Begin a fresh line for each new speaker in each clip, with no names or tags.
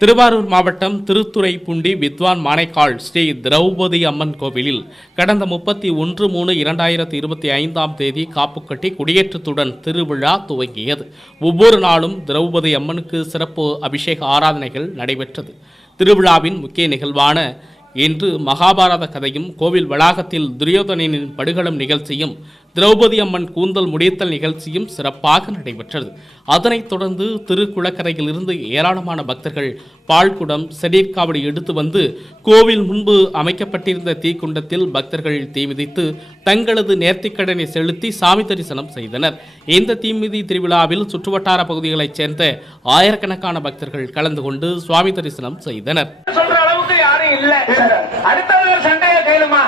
திருவாரூர் மாவட்டம் திருத்துறைப்பூண்டி வித்வான் மானைக்கால் ஸ்ரீ திரௌபதி அம்மன் கோவிலில் கடந்த முப்பத்தி ஒன்று மூணு இரண்டாயிரத்தி இருபத்தி ஐந்தாம் தேதி காப்பு கட்டி குடியேற்றத்துடன் திருவிழா துவங்கியது. ஒவ்வொரு நாளும் திரௌபதி அம்மனுக்கு சிறப்பு அபிஷேக ஆராதனைகள் நடைபெற்றது. திருவிழாவின் முக்கிய நிகழ்வான இன்று மகாபாரத கதையும் கோவில் வளாகத்தில் துரியோதனனின் படுகளம் நிகழ்ச்சியும் திரௌபதி அம்மன் கூந்தல் முடித்தல் நிகழ்ச்சியும் சிறப்பாக நடைபெற்றது. அதனைத் தொடர்ந்து திருக்குளக்கரையிலிருந்து ஏராளமான பக்தர்கள் பால்குடம் செடீர்காவடி எடுத்து வந்து கோவில் முன்பு அமைக்கப்பட்டிருந்த தீக்குண்டத்தில் பக்தர்கள் தீ மிதித்து தங்களது நேர்த்திக்கடனை செலுத்தி சாமி தரிசனம் செய்தனர். இந்த தீமிதி திருவிழாவில் சுற்றுவட்டார பகுதிகளைச் சேர்ந்த ஆயிரக்கணக்கான பக்தர்கள் கலந்து கொண்டு சுவாமி தரிசனம் செய்தனர்.
இல்ல அடுத்தவங்க சண்டைய கேளுமா?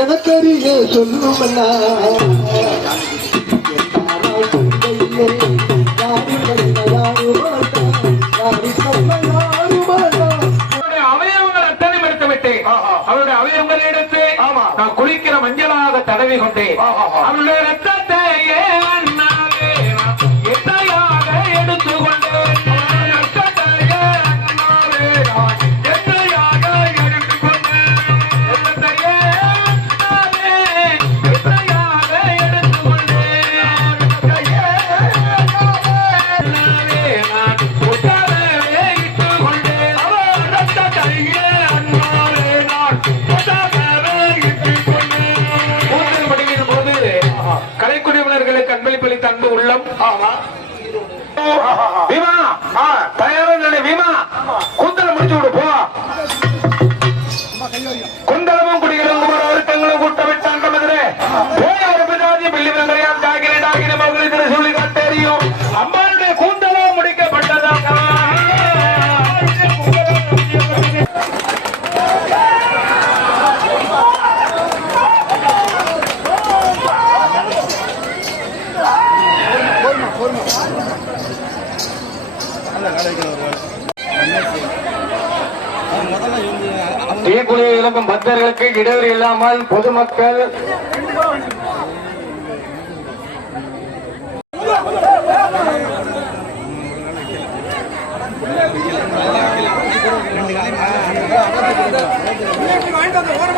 எனக்கறிய சொல்லுமண்ணா
அவயவங்கள் அத்தனை எடுத்து விட்டேன் அவருடைய அவயவங்களை எடுத்து நான் குளிக்கிற மஞ்சளாக தடவி கொண்டேன். அவருடைய ரத்தத்தை அன்பளிப்பளித்த அன்பு உள்ளம் பீமா தயாரில்லை பீமா கூந்தலை தீக்குளிய இழக்கும் பக்தர்களுக்கு இடைவெளி இல்லாமல் பொதுமக்கள் ரெண்டு